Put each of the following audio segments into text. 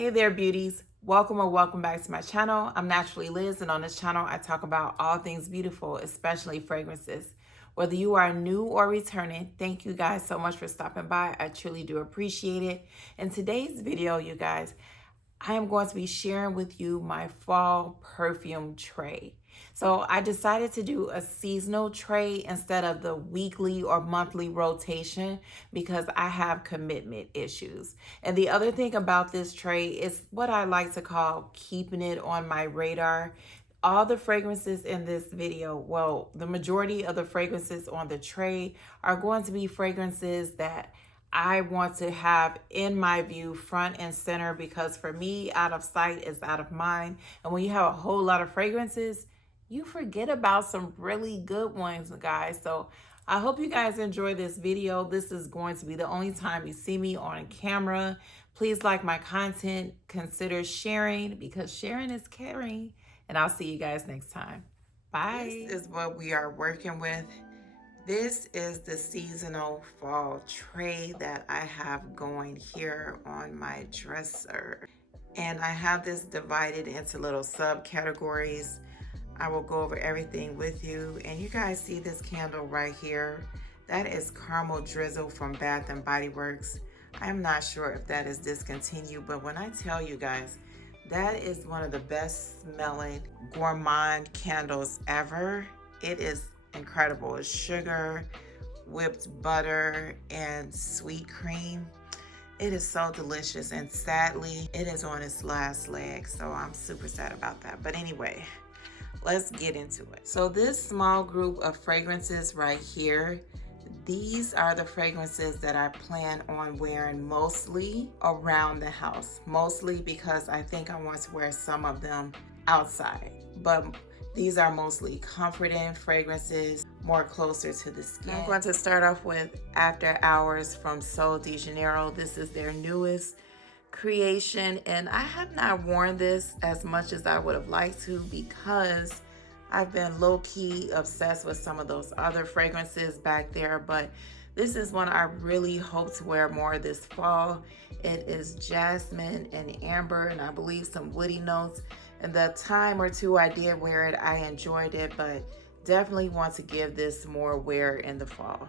Hey there, beauties. Welcome or welcome back to my channel. I'm Naturally Liz, and on this channel, I talk about all things beautiful, especially fragrances. Whether you are new or returning, thank you guys so much for stopping by. I truly do appreciate it. In today's video, you guys, I am going to be sharing with you my fall perfume tray. So I decided to do a seasonal tray instead of the weekly or monthly rotation because I have commitment issues. And the other thing about this tray is what I like to call keeping it on my radar. All the fragrances in this video, well, the majority of the fragrances on the tray are going to be fragrances that I want to have in my view front and center, because for me, out of sight is out of mind. And when you have a whole lot of fragrances, you forget about some really good ones, guys. So I hope you guys enjoy this video. This is going to be the only time you see me on camera. Please like my content, consider sharing, because sharing is caring. And I'll see you guys next time. Bye. This is what we are working with. This is the seasonal fall tray that I have going here on my dresser. And I have this divided into little subcategories. I will go over everything with you. And you guys see this candle right here. That is Caramel Drizzle from Bath and Body Works. I'm not sure if that is discontinued, but when I tell you guys, that is one of the best smelling gourmand candles ever. It is incredible. It's sugar, whipped butter, and sweet cream. It is so delicious, and sadly, it is on its last leg, so I'm super sad about that. But anyway, let's get into it. So this small group of fragrances right here, these are the fragrances that I plan on wearing mostly around the house. Mostly because I think I want to wear some of them outside. But these are mostly comforting fragrances, more closer to the skin. I'm going to start off with After Hours from Sol de Janeiro. This is their newest creation, and I have not worn this as much as I would have liked to because I've been low-key obsessed with some of those other fragrances back there, but this is one I really hope to wear more this fall. It is jasmine and amber, and I believe some woody notes. And the time or two I did wear it, I enjoyed it, but definitely want to give this more wear in the fall.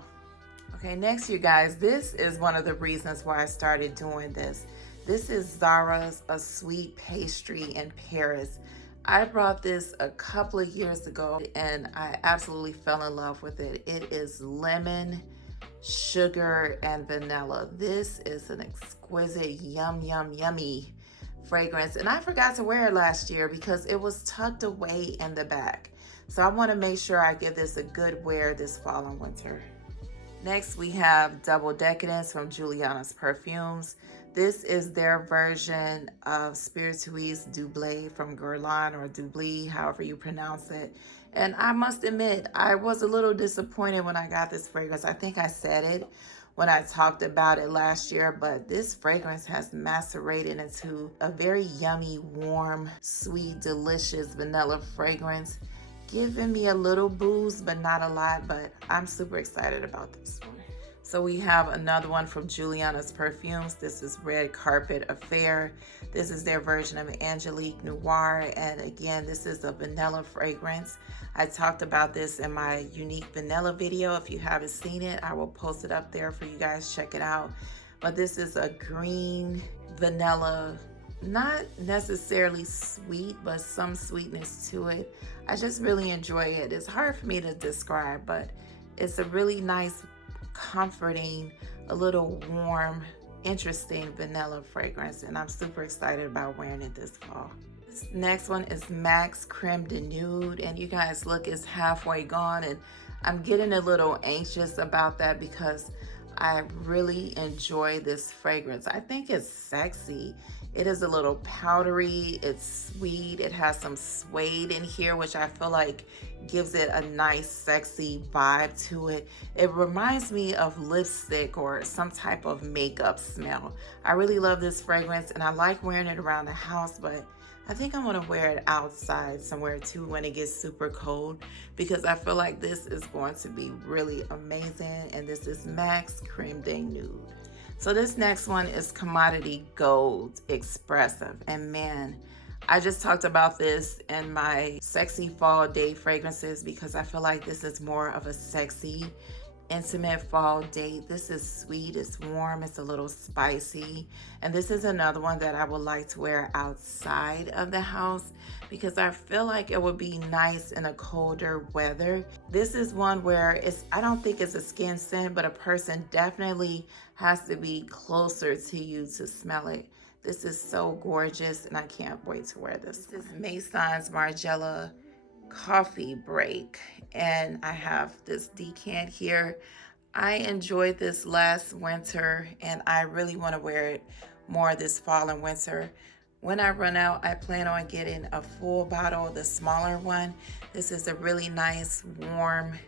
Okay, next, you guys, this is one of the reasons why I started doing this. This is Zara's A Sweet Pastry in Paris. I brought this a couple of years ago and I absolutely fell in love with it. It is lemon, sugar, and vanilla. This is an exquisite, yummy fragrance. And I forgot to wear it last year because it was tucked away in the back. So I want to make sure I give this a good wear this fall and winter. Next, we have Double Decadence from Juliana's Perfumes. This is their version of Spiritueuse Doublé from Guerlain, or Doublé, however you pronounce it. And I must admit, I was a little disappointed when I got this fragrance. I think I said it when I talked about it last year, but this fragrance has macerated into a very yummy, warm, sweet, delicious vanilla fragrance, giving me a little booze, but not a lot. But I'm super excited about this one. So we have another one from Juliana's Perfumes. This is Red Carpet Affair. This is their version of Angelique Noir. And again, this is a vanilla fragrance. I talked about this in my unique vanilla video. If you haven't seen it, I will post it up there for you guys. Check it out. But this is a green vanilla, not necessarily sweet, but some sweetness to it. I just really enjoy it. It's hard for me to describe, but it's a really nice, comforting, a little warm, interesting vanilla fragrance, and I'm super excited about wearing it this fall. This next one is Max Creme de Nude, and you guys, look, it's halfway gone, and I'm getting a little anxious about that because I really enjoy this fragrance. I think it's sexy. It is a little powdery, it's sweet, it has some suede in here, which I feel like gives it a nice, sexy vibe to it. It reminds me of lipstick or some type of makeup smell. I really love this fragrance, and I like wearing it around the house, but I think I'm gonna wear it outside somewhere too when it gets super cold, because I feel like this is going to be really amazing. And this is Max Creme de Nude. So this next one is Commodity Gold Expressive. And man, I just talked about this in my sexy fall date fragrances because I feel like this is more of a sexy, intimate fall date. This is sweet, it's warm, it's a little spicy. And this is another one that I would like to wear outside of the house because I feel like it would be nice in a colder weather. This is one where I don't think it's a skin scent, but a person definitely has to be closer to you to smell it. This is so gorgeous and I can't wait to wear this. This is Mason's Margiela Coffee Break, and I have this decant here. I enjoyed this last winter and I really want to wear it more this fall and winter. When I run out, I plan on getting a full bottle, the smaller one. This is a really nice warm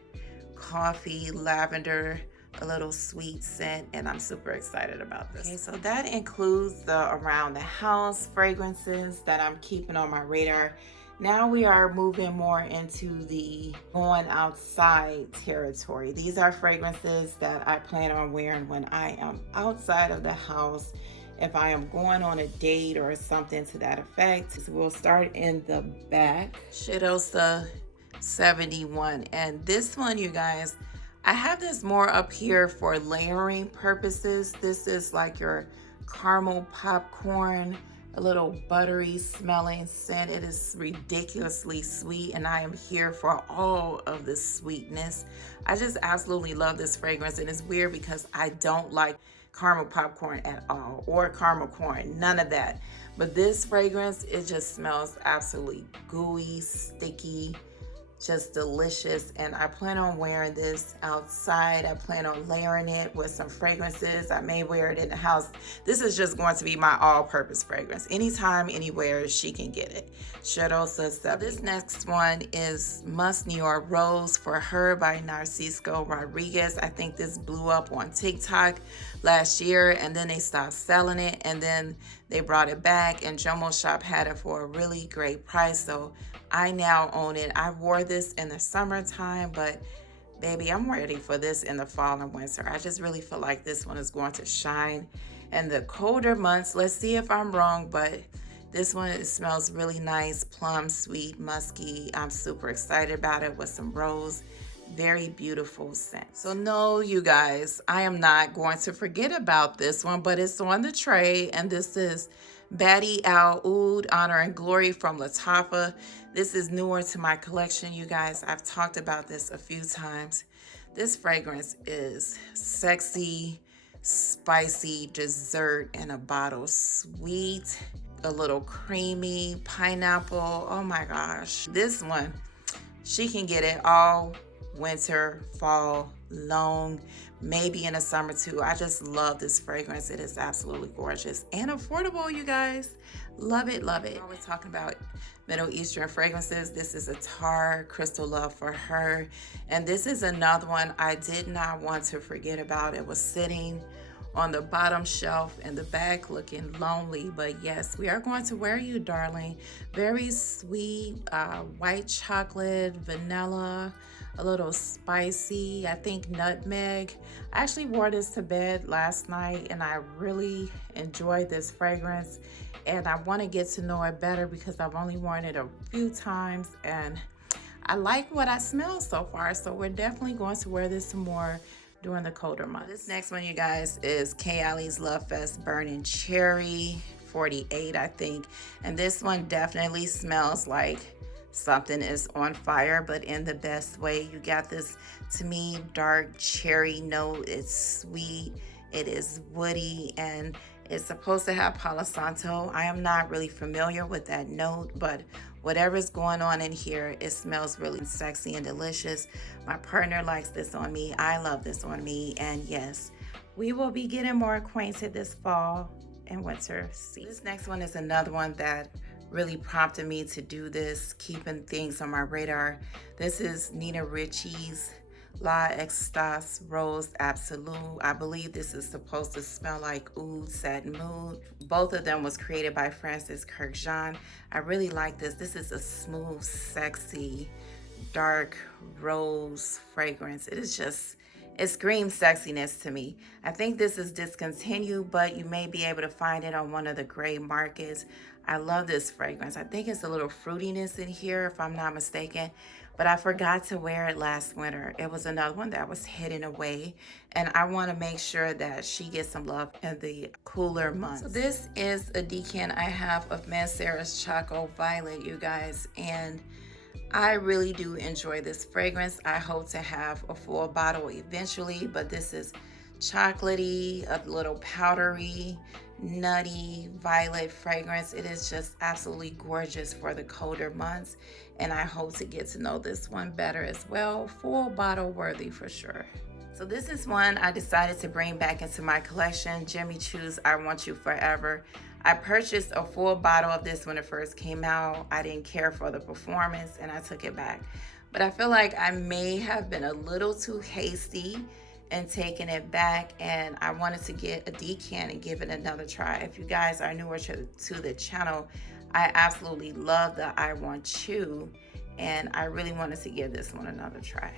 coffee, lavender, a little sweet scent, and I'm super excited about this. Okay, so that includes the around the house fragrances that I'm keeping on my radar. Now we are moving more into the going outside territory. These are fragrances that I plan on wearing when I am outside of the house, if I am going on a date or something to that effect. So we'll start in the back. Shidosa 71, and this one, you guys, I have this more up here for layering purposes. This is like your caramel popcorn, a little buttery smelling scent. It is ridiculously sweet and I am here for all of the sweetness. I just absolutely love this fragrance, and it's weird because I don't like caramel popcorn at all, or caramel corn, none of that. But this fragrance, it just smells absolutely gooey, sticky, just delicious, and I plan on wearing this outside. I plan on layering it with some fragrances. I may wear it in the house. This is just going to be my all-purpose fragrance. Anytime, anywhere, she can get it. Shidosa 70. This next one is Must New York Rose for Her by Narciso Rodriguez. I think this blew up on TikTok last year, and then they stopped selling it, and then they brought it back, and Jomo Shop had it for a really great price. So I now own it. I wore this in the summertime, but baby, I'm ready for this in the fall and winter. I just really feel like this one is going to shine in the colder months. Let's see if I'm wrong, but this one, it smells really nice, plum, sweet, musky. I'm super excited about it with some rose. Very beautiful scent. So no, you guys, I am not going to forget about this one, but it's on the tray, and this is Batty Al Oud, Honor and Glory from Lattafa. This is newer to my collection, you guys. I've talked about this a few times. This fragrance is sexy, spicy dessert in a bottle. Sweet, a little creamy, pineapple. Oh my gosh. This one, she can get it all winter, fall, long, maybe in the summer too. I just love this fragrance. It is absolutely gorgeous and affordable, you guys. Love it, love it. We're talking about Middle Eastern fragrances. This is a Tar Crystal Love for Her, and this is another one I did not want to forget about. It was sitting on the bottom shelf in the back looking lonely, but yes, we are going to wear you, darling. Very sweet, white chocolate, vanilla, a little spicy, I think nutmeg. I actually wore this to bed last night and I really enjoyed this fragrance, and I want to get to know it better because I've only worn it a few times and I like what I smell so far. So we're definitely going to wear this some more during the colder months. This next one, you guys, is Kayali's Love Fest Burning Cherry 48, I think. And this one definitely smells like something is on fire, but in the best way. You got this, to me, dark cherry note. It's sweet, it is woody, and it's supposed to have Palo Santo. I am not really familiar with that note, but whatever's going on in here, it smells really sexy and delicious. My partner likes this on me. I love this on me. And yes, we will be getting more acquainted this fall and winter season. This next one is another one that really prompted me to do this, keeping things on my radar. This is Nina Ricci's La Extase Rose Absolute. I believe this is supposed to smell like oud satin mood. Both of them was created by Francis Kirkjean. I really like this. This is a smooth, sexy, dark rose fragrance. It is just It screams sexiness to me. I think this is discontinued, but you may be able to find it on one of the gray markets. I love this fragrance. I think it's a little fruitiness in here, if I'm not mistaken, but I forgot to wear it last winter. It was another one that was hidden away, and I want to make sure that she gets some love in the cooler months. So this is a decant I have of Mancera's Choco Violet, you guys, and I really do enjoy this fragrance. I hope to have a full bottle eventually, but this is chocolatey, a little powdery, nutty violet fragrance. It is just absolutely gorgeous for the colder months, and I hope to get to know this one better as well. Full bottle worthy for sure. So this is one I decided to bring back into my collection, Jimmy Choo's I Want You Forever. I purchased a full bottle of this when it first came out. I didn't care for the performance and I took it back. But I feel like I may have been a little too hasty in taking it back, and I wanted to get a decant and give it another try. If you guys are newer to the channel, I absolutely love the I Want You, and I really wanted to give this one another try.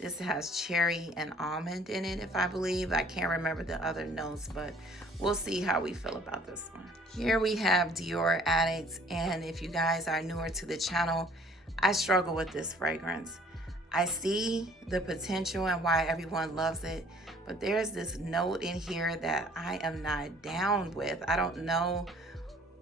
This has cherry and almond in it, if I believe. I can't remember the other notes, but we'll see how we feel about this one. Here we have Dior Addict, and if you guys are newer to the channel, I struggle with this fragrance. I see the potential and why everyone loves it, but there's this note in here that I am not down with. I don't know.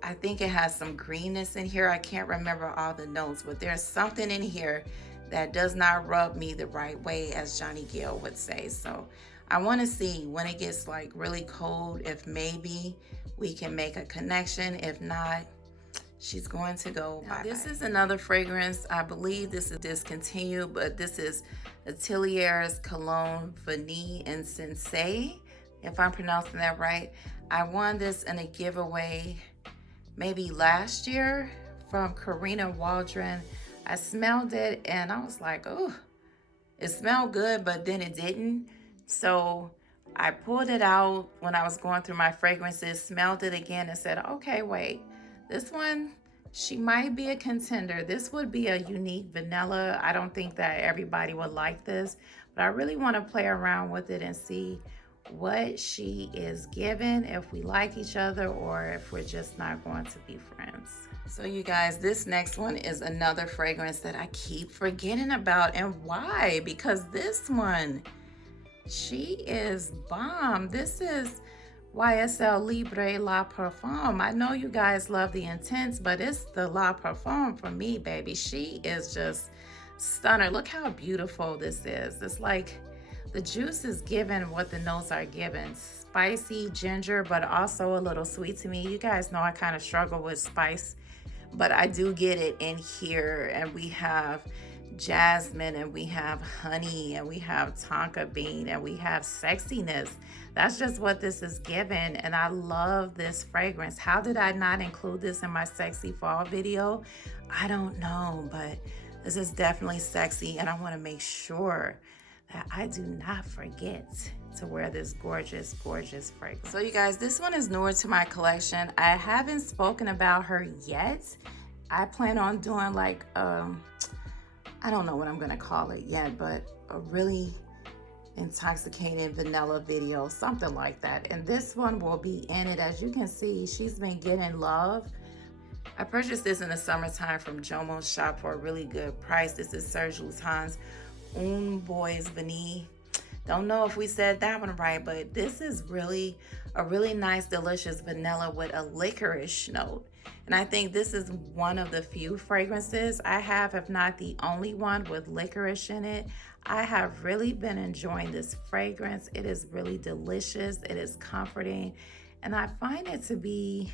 I think it has some greenness in here. I can't remember all the notes, but there's something in here that does not rub me the right way, as Johnny Gill would say. So I want to see when it gets like really cold, if maybe we can make a connection. If not, she's going to go bye-bye. This is another fragrance. I believe this is discontinued, but this is Atelier's Cologne Vanille and Sensei, if I'm pronouncing that right. I won this in a giveaway maybe last year from Karina Waldron. I smelled it and I was like, oh, it smelled good, but then it didn't. So I pulled it out when I was going through my fragrances, smelled it again and said, okay, wait, this one, she might be a contender. This would be a unique vanilla. I don't think that everybody would like this, but I really want to play around with it and see what she is given, if we like each other or if we're just not going to be friends. So you guys, this next one is another fragrance that I keep forgetting about. And why? Because this one, she is bomb. This is YSL Libre La Perfume. I know you guys love the Intense, but it's the La Perfume for me, baby. She is just stunner. Look how beautiful this is. It's like the juice is given what the notes are given. Spicy ginger, but also a little sweet to me. You guys know I kind of struggle with spice, but I do get it in here. And we have jasmine, and we have honey, and we have tonka bean, and we have sexiness. That's just what this is given, and I love this fragrance. How did I not include this in my sexy fall video? I don't know, but this is definitely sexy, and I want to make sure that I do not forget to wear this gorgeous, gorgeous fragrance. So you guys, this one is newer to my collection. I haven't spoken about her yet. I plan on doing like, I don't know what I'm gonna call it yet, but a really intoxicating vanilla video, something like that. And this one will be in it. As you can see, she's been getting love. I purchased this in the summertime from Jomo's shop for a really good price. This is Serge Lutens Un Bois Vanille. Don't know if we said that one right, but this is really a really nice, delicious vanilla with a licorice note. And I think this is one of the few fragrances I have, if not the only one, with licorice in it. I have really been enjoying this fragrance. It is really delicious. It is comforting. And I find it to be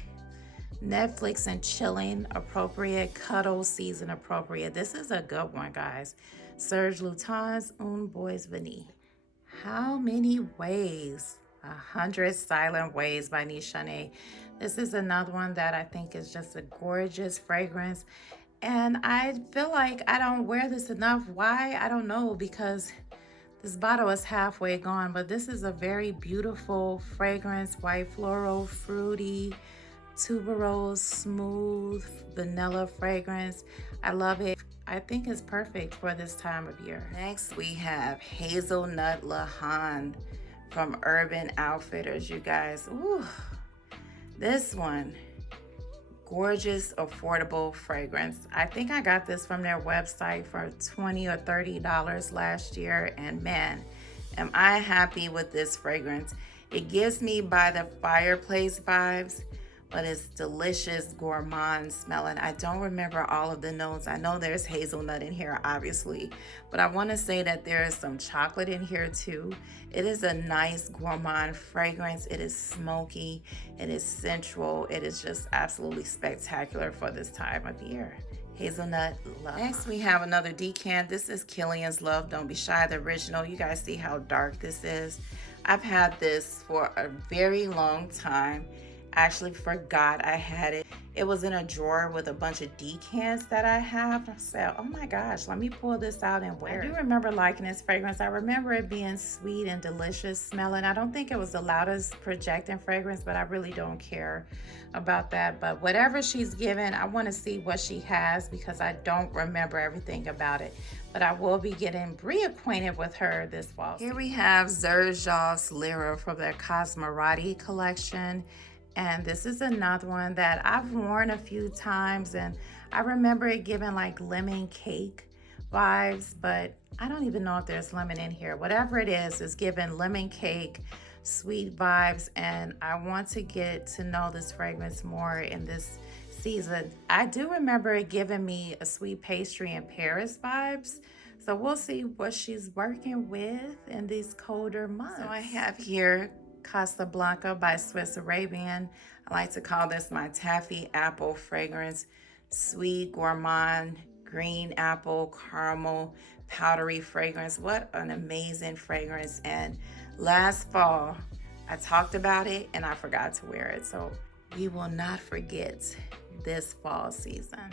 Netflix and chilling appropriate, cuddle season appropriate. This is a good one, guys. Serge Lutens Un Bois Vanille. How many ways? 100 Silent Ways by Nishane. This is another one that I think is just a gorgeous fragrance. And I feel like I don't wear this enough. Why? I don't know, because this bottle is halfway gone. But this is a very beautiful fragrance. White floral, fruity, tuberose, smooth vanilla fragrance. I love it. I think is perfect for this time of year. Next, we have Hazelnut Lahan from Urban Outfitters, you guys. Ooh, this one, gorgeous, affordable fragrance. I think I got this from their website for $20 or $30 last year, and man, am I happy with this fragrance. It gives me by the fireplace vibes, but it's delicious, gourmand smelling. I don't remember all of the notes. I know there's hazelnut in here, obviously, but I want to say that there is some chocolate in here too. It is a nice gourmand fragrance. It is smoky. It is sensual. It is just absolutely spectacular for this time of year. Hazelnut Love. Next, we have another decant. This is Killian's Love Don't Be Shy, the original. You guys see how dark this is? I've had this for a very long time. I actually forgot I had it. It was in a drawer with a bunch of decants that I have. I said, oh my gosh, let me pull this out and wear it. I do remember liking this fragrance. I remember it being sweet and delicious smelling. I don't think it was the loudest projecting fragrance, but I really don't care about that. But whatever she's given, I want to see what she has because I don't remember everything about it. But I will be getting reacquainted with her this fall. Here we have Xerjoff's Lyra from their Cosmorati collection. And this is another one that I've worn a few times, and I remember it giving like lemon cake vibes, but I don't even know if there's lemon in here. Whatever it is giving lemon cake, sweet vibes, and I want to get to know this fragrance more in this season. I do remember it giving me a sweet pastry in Paris vibes. So we'll see what she's working with in these colder months. So I have here Casablanca by Swiss Arabian. I like to call this my taffy apple fragrance. Sweet, gourmand, green apple, caramel, powdery fragrance. What an amazing fragrance. And last fall, I talked about it and I forgot to wear it. So we will not forget this fall season.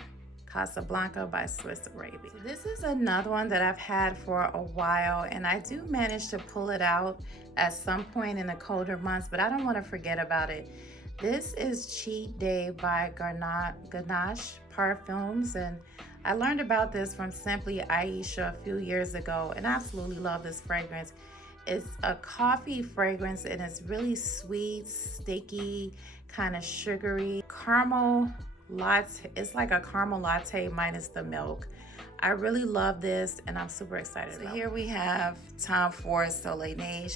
Casablanca by Swiss Arabian. So this is another one that I've had for a while, and I do manage to pull it out at some point in the colder months, but I don't want to forget about it. This is Cheat Day by Ganache Perfumes, and I learned about this from Simply Aisha a few years ago, and I absolutely love this fragrance. It's a coffee fragrance, and it's really sweet, sticky, kind of sugary, caramel latte. It's like a caramel latte minus the milk. I really love this, and I'm super excited about it. So here we have Tom Ford Soleil Neige.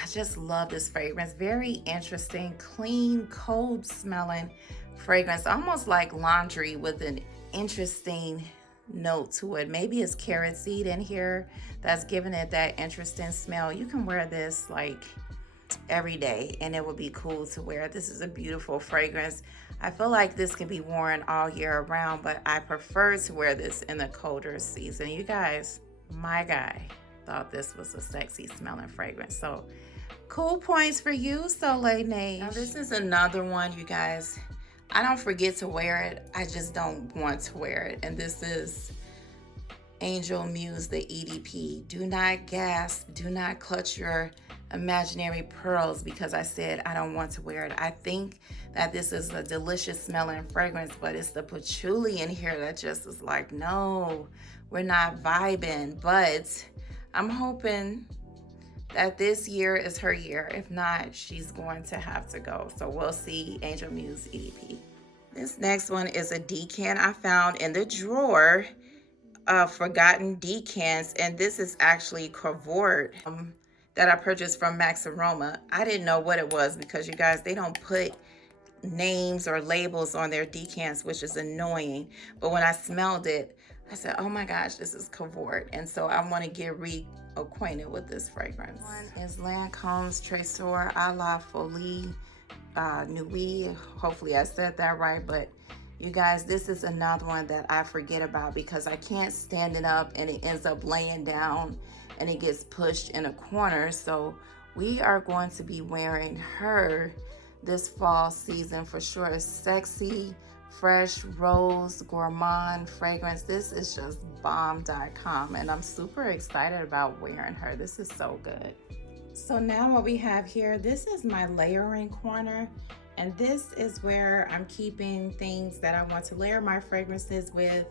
I just love this fragrance. Very interesting, clean, cold smelling fragrance, almost like laundry with an interesting note to it. Maybe it's carrot seed in here that's giving it that interesting smell. You can wear this like every day and it would be cool to wear. This is a beautiful fragrance. I feel like this can be worn all year round, but I prefer to wear this in the colder season. You guys, my guy thought this was a sexy smelling fragrance. So cool points for you, Soleil Neige. Now this is another one, you guys. I don't forget to wear it. I just don't want to wear it. And this is Angel Muse, the EDP. Do not gasp. Do not clutch your imaginary pearls because I said I don't want to wear it. I think that this is a delicious smelling fragrance, but it's the patchouli in here that just is like, no, we're not vibing. But I'm hoping that this year is her year. If not, she's going to have to go. So we'll see. Angel Muse EDP. This next one is a decant I found in the drawer of forgotten decants, and this is actually Cavort that I purchased from Max Aroma. I didn't know what it was because you guys, they don't put names or labels on their decants, which is annoying. But when I smelled it, I said, oh my gosh, this is Cavort. And so I want to get reacquainted with this fragrance. One is Lancome's Trésor à la Folie Nuit. Hopefully I said that right, but you guys, this is another one that I forget about because I can't stand it up and it ends up laying down and it gets pushed in a corner. So we are going to be wearing her this fall season for sure. Sexy, fresh, rose, gourmand fragrance. This is just bomb.com, and I'm super excited about wearing her. This is so good. So now what we have here, this is my layering corner, and this is where I'm keeping things that I want to layer my fragrances with,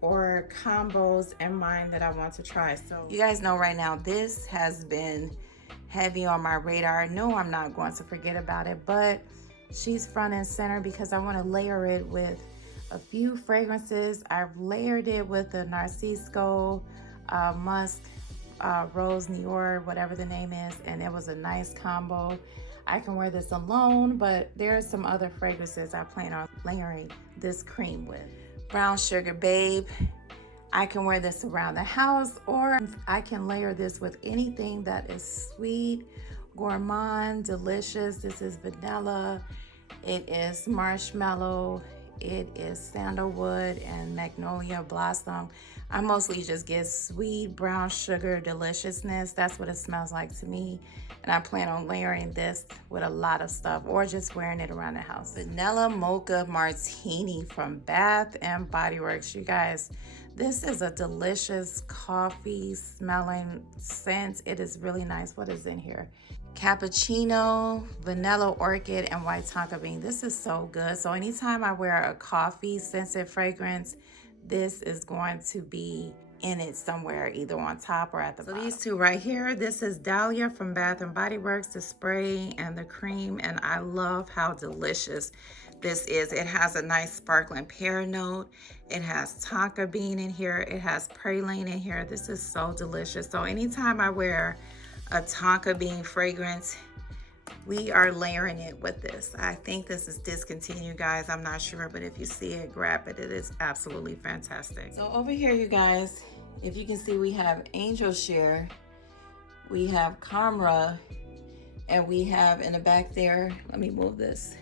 or combos in mind that I want to try. So you guys know right now this has been heavy on my radar. No, I'm not going to forget about it, but she's front and center because I want to layer it with a few fragrances. I've layered it with the Narcisco Musk Rose Nior, whatever the name is, and it was a nice combo. I can wear this alone, but there are some other fragrances I plan on layering this cream with. Brown Sugar Babe. I can wear this around the house, or I can layer this with anything that is sweet, gourmand, delicious. This is vanilla, it is marshmallow, it is sandalwood and magnolia blossom. I mostly just get sweet brown sugar deliciousness. That's what it smells like to me. And I plan on layering this with a lot of stuff or just wearing it around the house. Vanilla Mocha Martini from Bath and Body Works. You guys, this is a delicious coffee smelling scent. It is really nice. What is in here? Cappuccino, vanilla orchid, and white tonka bean. This is so good. So anytime I wear a coffee scented fragrance, this is going to be in it somewhere, either on top or at the bottom. These two right here, this is Dahlia from Bath and Body Works, the spray and the cream, and I love how delicious this is. It has a nice sparkling pear note. It has tonka bean in here. It has praline in here. This is so delicious. So anytime I wear a tonka bean fragrance, we are layering it with this. I think this is discontinued, guys. I'm not sure, but if you see it, grab it. It is absolutely fantastic. So over here, you guys, if you can see, we have Angel Share, we have Camra, and we have in the back there, let me move this,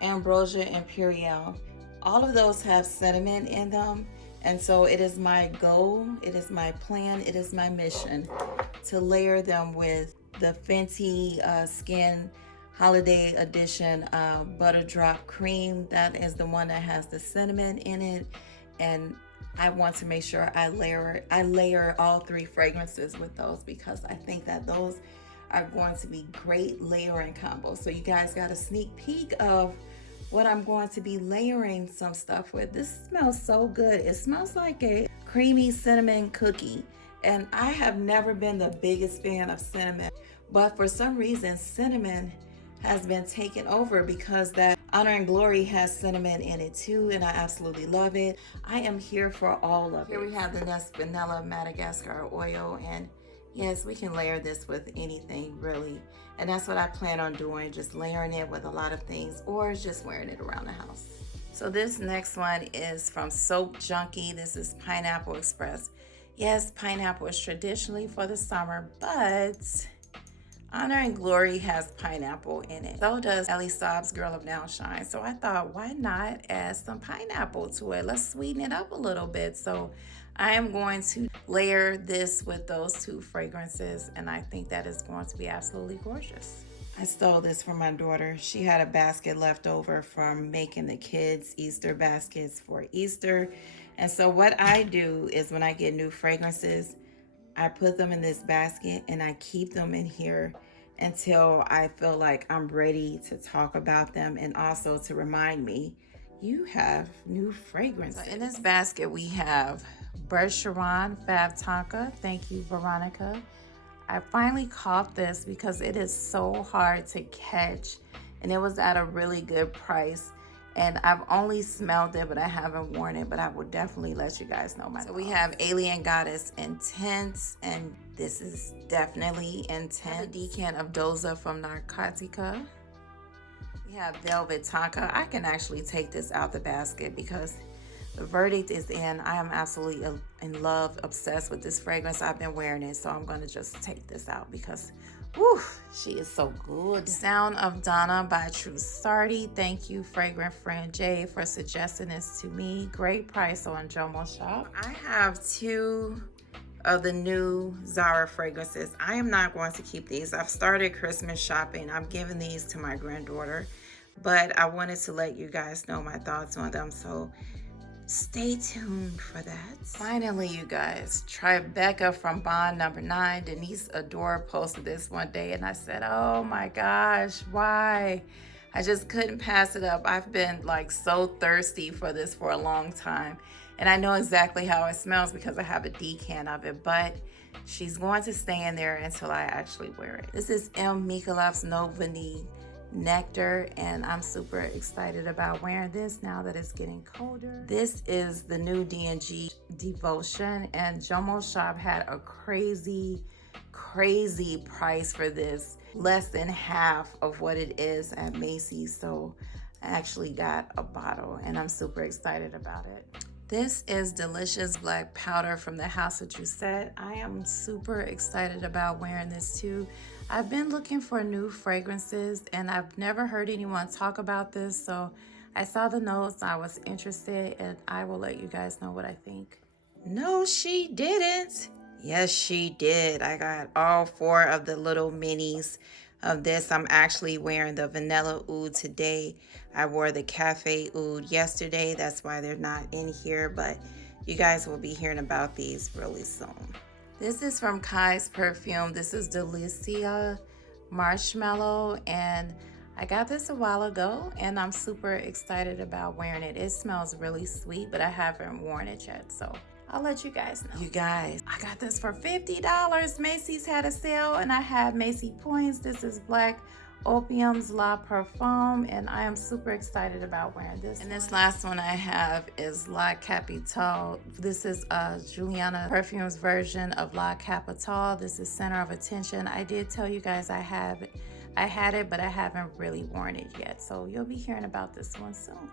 Ambrosia Imperial. All of those have cinnamon in them. And so it is my goal, it is my plan, it is my mission to layer them with the Fenty Skin Holiday Edition Butter Drop Cream. That is the one that has the cinnamon in it. And I want to make sure I layer all three fragrances with those because I think that those are going to be great layering combos. So you guys got a sneak peek of what I'm going to be layering some stuff with. This smells so good. It smells like a creamy cinnamon cookie. And I have never been the biggest fan of cinnamon, but for some reason, cinnamon has been taken over because that Honor and Glory has cinnamon in it too, and I absolutely love it. I am here for all of it. Here we have the Nest Vanilla Madagascar oil, and yes, we can layer this with anything really. And that's what I plan on doing, just layering it with a lot of things or just wearing it around the house. So this next one is from Soap Junkie. This is Pineapple Express. Yes, pineapple is traditionally for the summer, but Honor and Glory has pineapple in it. So does Ellie Saab's Girl of Now Shine. So I thought, why not add some pineapple to it? Let's sweeten it up a little bit. So I am going to layer this with those two fragrances, and I think that is going to be absolutely gorgeous. I stole this from my daughter. She had a basket left over from making the kids Easter baskets for Easter. And so what I do is when I get new fragrances, I put them in this basket and I keep them in here until I feel like I'm ready to talk about them, and also to remind me, you have new fragrances. So in this basket, we have Bergeron Fab Tonka. Thank you, Veronica. I finally caught this because it is so hard to catch, and it was at a really good price. And I've only smelled it, but I haven't worn it, but I will definitely let you guys know my thoughts. So we have Alien Goddess Intense, and this is definitely intense. The decant of Doza from Narcotica. We have Velvet Tonka. I can actually take this out the basket because the verdict is in. I am absolutely in love, obsessed with this fragrance. I've been wearing it, so I'm gonna just take this out because whew, she is so good. Sound of Donna by True Sardi. Thank you, fragrant friend Jay, for suggesting this to me. Great price on Jomo Shop. I have two of the new Zara fragrances. I am not going to keep these. I've started Christmas shopping. I'm giving these to my granddaughter, but I wanted to let you guys know my thoughts on them. So stay tuned for that. Finally, you guys, Tribeca from Bond Number 9. Denise Adore posted this one day, and I said, oh my gosh, why? I just couldn't pass it up. I've been like so thirsty for this for a long time. And I know exactly how it smells because I have a decan of it, but she's going to stay in there until I actually wear it. This is M. Mikolov's No Vanille Nectar, and I'm super excited about wearing this now that it's getting colder. This is the new D&G Devotion, and Jomo Shop had a crazy price for this, less than half of what it is at Macy's. So I actually got a bottle and I'm super excited about it. This is Delicious Black Powder from the House of Drusette. I am super excited about wearing this too. I've been looking for new fragrances and I've never heard anyone talk about this, so I saw the notes, I was interested, and I will let you guys know what I think. No, she didn't. Yes, she did. I got all 4 of the little minis of this. I'm actually wearing the vanilla oud today. I wore the cafe oud yesterday. That's why they're not in here, but you guys will be hearing about these really soon. This is from Kai's Perfume. This is Delicia Marshmallow, and I got this a while ago and I'm super excited about wearing it. It smells really sweet, but I haven't worn it yet, so I'll let you guys know. You guys, I got this for $50. Macy's had a sale and I had Macy points. This is Black Opium's La Perfume, and I am super excited about wearing this. And this last one I have is La Capitale. This is Juliana Perfume's version of La Capitale. This is Center of Attention. I did tell you guys I had it, but I haven't really worn it yet. So you'll be hearing about this one soon.